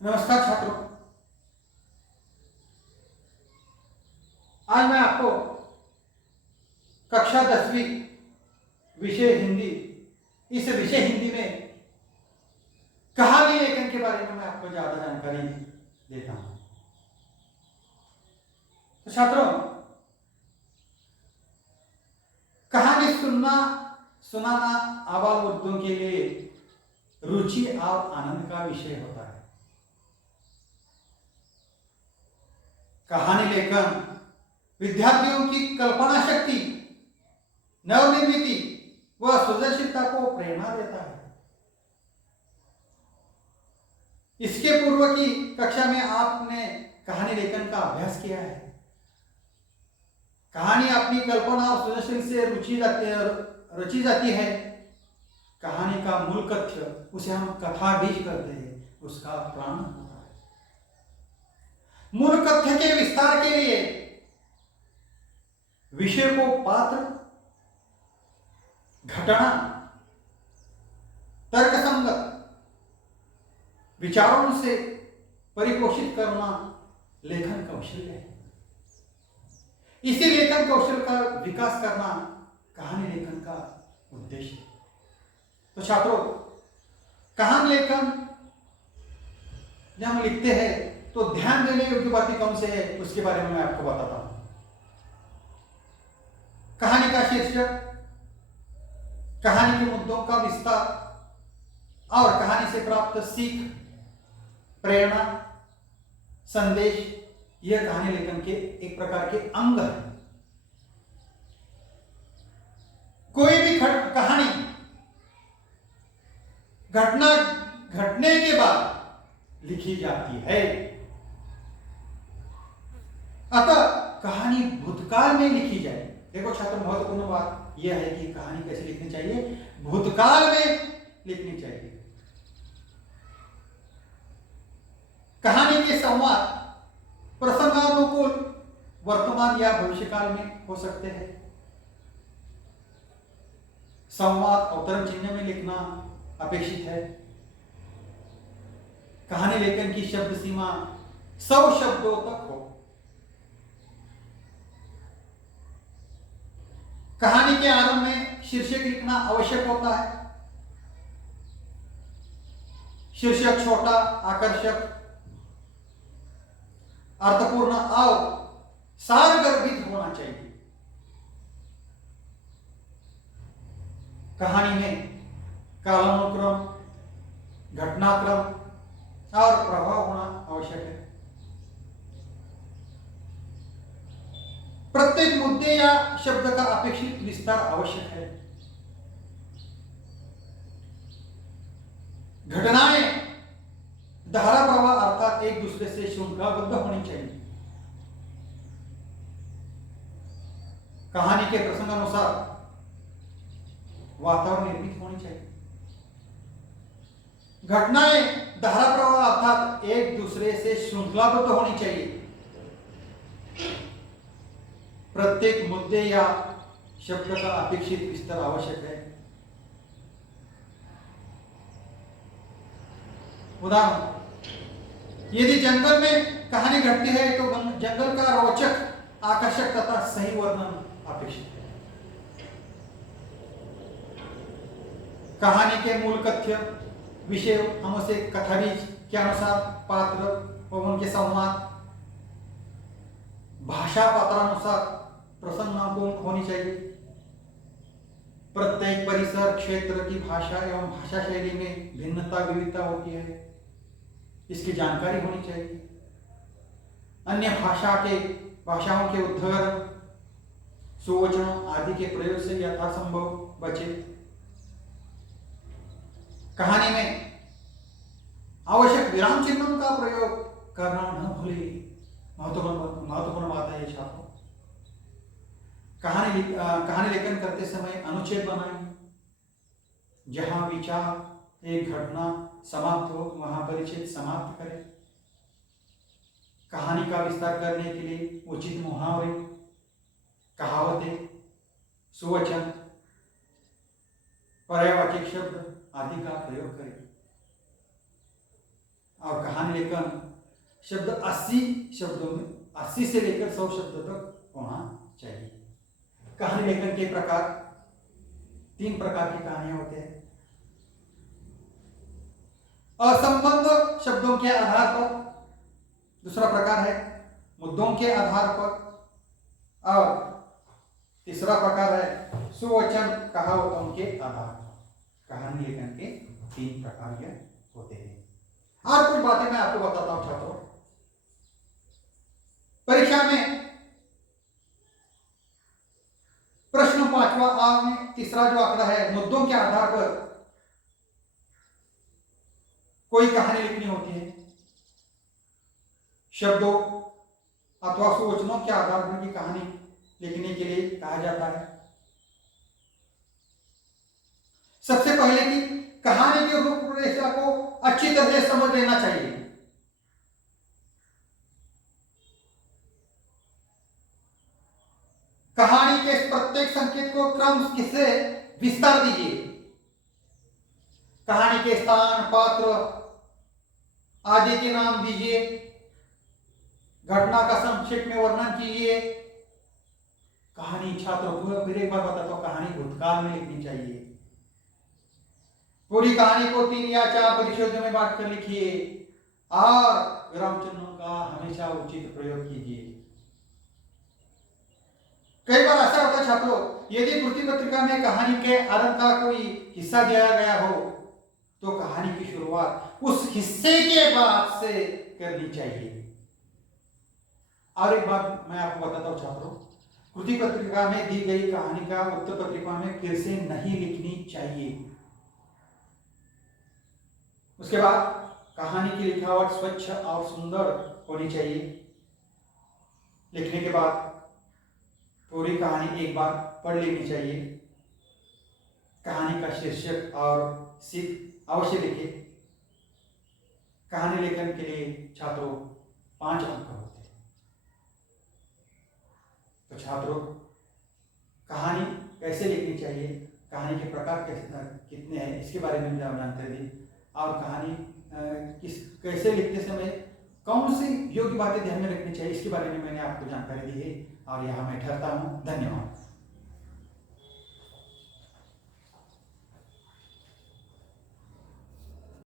नमस्कार छात्रों। आज मैं आपको कक्षा 10वीं विषय हिंदी, इस विषय हिंदी में कहानी लेखन के बारे में मैं आपको ज्यादा जानकारी देता हूं। तो छात्रों, कहानी सुनाना आबाल वृद्धों के लिए रुचि और आनंद का विषय होता है। कहानी लेखन विद्यार्थियों की कल्पना शक्ति, नवनिर्मिति व सृजनशीलता को प्रेरणा देता है। इसके पूर्व की कक्षा में आपने कहानी लेखन का अभ्यास किया है। कहानी अपनी कल्पना और सृजनशील से रची जाती है। कहानी का मूल कथ्य, उसे हम कथा बीज करते हैं, उसका प्राण होता है। मूल कथ्य के विस्तार के लिए विषय को पात्र, घटना, तर्कसंगत विचारों से परिपोषित करना लेखन कौशल है। इसी लेखन कौशल का विकास करना कहानी लेखन का उद्देश्य है। तो छात्रों, कहानी लेखन जब हम लिखते हैं तो ध्यान देने योग्य बातें कौन से है, उसके बारे में मैं आपको बताता हूं। कहानी का शीर्षक, कहानी के मुद्दों का विस्तार और कहानी से प्राप्त सीख, प्रेरणा, संदेश, यह कहानी लेखन के एक प्रकार के अंग है। कोई भी कहानी घटना घटने के बाद लिखी जाती है। अतः कहानी भूतकाल में लिखी जाए। देखो छात्र, महत्वपूर्ण बात यह है कि कहानी कैसे लिखनी चाहिए, भूतकाल में लिखनी चाहिए। कहानी के संवाद प्रसंगानुकूल वर्तमान या भविष्यकाल में हो सकते हैं। संवाद अवतरण चिन्ह में लिखना अपेक्षित है। कहानी लेखन की शब्द सीमा 100 शब्दों तक हो। कहानी के आरंभ में शीर्षक लिखना आवश्यक होता है। शीर्षक छोटा, आकर्षक, अर्थपूर्ण और सारगर्भित होना चाहिए। कहानी में कालानुक्रम, घटनाक्रम और प्रभाव होना आवश्यक है। प्रत्येक मुद्दे या शब्द का अपेक्षित विस्तार आवश्यक है। घटनाएं धारा प्रवाह अर्थात एक दूसरे से श्रृंखलाबद्ध होनी चाहिए। कहानी के प्रसंगानुसार वातावरण निर्मित होनी चाहिए। घटनाएं धारा प्रवाह अर्थात एक दूसरे से श्रृंखलाबद्ध होनी चाहिए। प्रत्येक मुद्दे या शब्द का अपेक्षित विस्तार आवश्यक है। उदाहरण, यदि जंगल में कहानी घटती है तो जंगल का रोचक, आकर्षक तथा सही वर्णन अपेक्षित है। कहानी के मूल कथ्य, विषय, हम उसे कथाबीज के अनुसार पात्र और उनके संवाद, भाषा पात्रानुसार प्रसंगानुकूल होनी चाहिए। प्रत्येक परिसर क्षेत्र की भाषा एवं भाषा शैली में भिन्नता, विविधता होती है, इसकी जानकारी होनी चाहिए। अन्य भाषाओं के उद्धरण, सुवचनों आदि के प्रयोग से यथासंभव बचे। कहानी में आवश्यक विराम चिन्हों का प्रयोग करना न भूले। महत्वपूर्ण बात है ये छात्रों। कहानी लेखन करते समय अनुच्छेद बनाएं। जहां विचार, एक घटना समाप्त हो वहां परिच्छेद समाप्त करें। कहानी का विस्तार करने के लिए उचित मुहावरे, कहावतें, सुवचन, पर्यायवाची शब्द आदि का प्रयोग करें। और कहानी लेखन शब्द 80 शब्दों में 80 से लेकर 100 शब्द तक होना चाहिए। कहानी लेखन के प्रकार, 3 प्रकार की कहानियां होते हैं। असंबद्ध शब्दों के आधार पर, दूसरा प्रकार है मुद्दों के आधार पर, और तीसरा प्रकार है सुवचन कहावतों के आधार पर। कहानी लेखन के 3 प्रकार के होते हैं। और कुछ बातें मैं आपको बताता हूं छात्रों। परीक्षा में प्रश्न 5वां आ में तीसरा जो आंकड़ा है, मुद्दों के आधार पर कोई कहानी लिखनी होती है। शब्दों अथवा सुवचनों के आधार पर की कहानी लिखने के लिए कहा जाता है। सबसे पहले की कहानी की रूपरेखा को अच्छी तरह से समझ लेना चाहिए। कहानी के प्रत्येक संकेत को क्रम से विस्तार दीजिए। कहानी के स्थान, पात्र आदि के नाम दीजिए। घटना का संक्षेप में वर्णन कीजिए। कहानी छात्रों, फिर एक बार बताता हूं, कहानी भूतकाल में लिखनी चाहिए। पूरी कहानी को 3 या 4 परिच्छेदों में बांट कर लिखिए और विराम चिन्हों का हमेशा उचित प्रयोग कीजिए। कई बार ऐसा होता है छात्रों, यदि कृति पत्रिका में कहानी के आरंभ का कोई हिस्सा दिया गया हो तो कहानी की शुरुआत उस हिस्से के बाद से करनी चाहिए। और एक बात मैं आपको बताता हूं छात्रों, कृति पत्रिका में दी गई कहानी का उत्तर पत्रिका में फिर से नहीं लिखनी चाहिए। उसके बाद कहानी की लिखावट स्वच्छ और सुंदर होनी चाहिए। लिखने के बाद पूरी कहानी एक बार पढ़ लेनी चाहिए। कहानी का शीर्षक और सीख अवश्य लिखिए। कहानी लेखन के लिए छात्रों 5 अंक होते हैं। तो छात्रों, कहानी कैसे लिखनी चाहिए, कहानी के प्रकार कितने हैं, इसके बारे में जानकारी दी। और कहानी कैसे लिखते समय कौन सी योग्य बातें ध्यान में रखनी चाहिए, इसके बारे में मैंने आपको जानकारी दी है। और यहाँ मैं ठहरता हूँ। धन्यवाद।